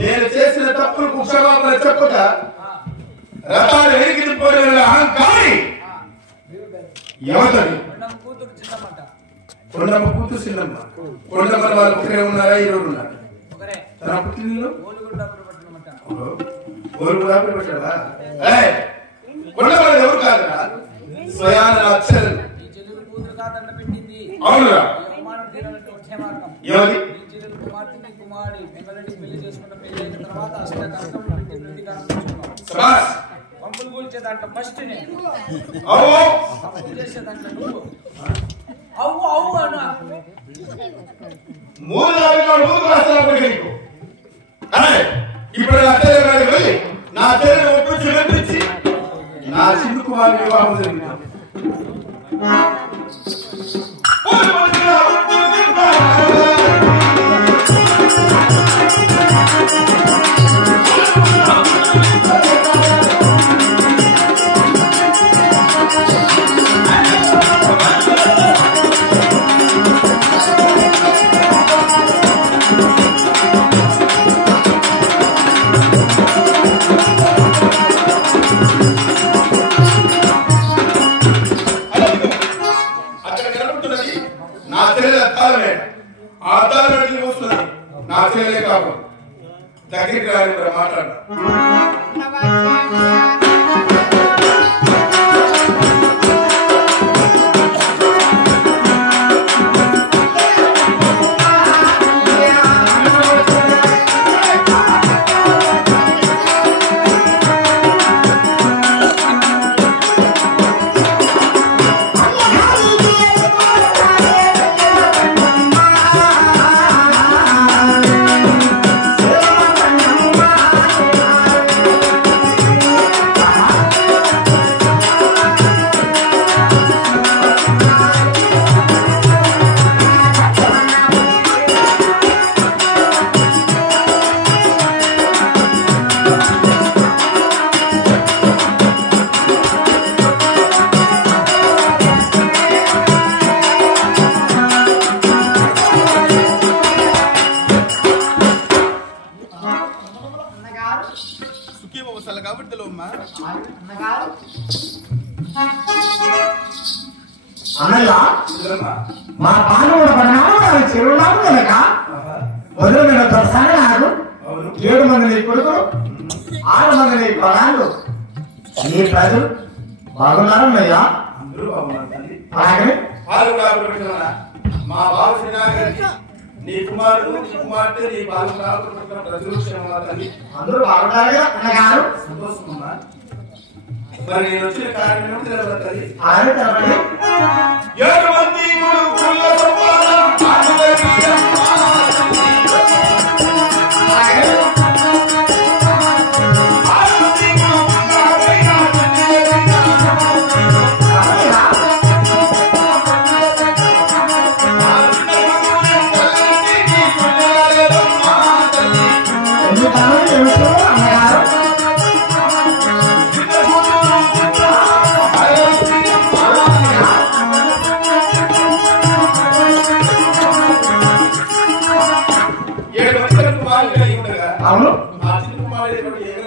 నేను చేసిన తప్పులకు క్షమాపణ చెప్పక రథాలు వెలికి తిప్పిన అహంకారి ఎవతని కొండమ్మ కూతురు చిన్నమ్మ కొండమ్మ వాళ్ళు ఒకరే ఉన్నారా ఈరోజు ఉన్నారు తన పుట్టినలో ఓలుగుడాపులు పెట్టావా కొండమ్మ ఎవరు కాదురా స్వయాన అక్షరం అవునురా ఎవరి పంపులు కూల్చేదంట ఫస్ట్ చేసేదంట నువ్వు అవ్వు అవ్వు అన్నా ఇప్పుడు నా తెల్లగాడి వెళ్ళి నా తెల్లని ఒప్పించి వెప్పించి నా సింధు కుమార్ వివాహం జరిగింది దగ్గరికి రాని మాట్లాడు అన్నయ్య మా పాండవుల పరిణామాలు చెరువులాగా కనుక మొదలైన దర్శనాలు 7 మంది నీ కొడుకులు 6 మంది నీ పదాలు నీ ప్రజలు బాగున్నారన్నయ్యా అందరూ బాగున్నారు అలాగే మా బాబు శ్రీనాగరికి నీ కుమారుడు నీ కుమార్తె నీ బాలు ప్రజలు క్షేమాలి అందరూ బాగున్నారుగా అన్నగారు సంతోషమమ్మా మరి నేను వచ్చిన కారణం తెలబడుతుంది ఆయన తెలపండి 7 మంది కొడుకుల ఎందుకు అన్నగారు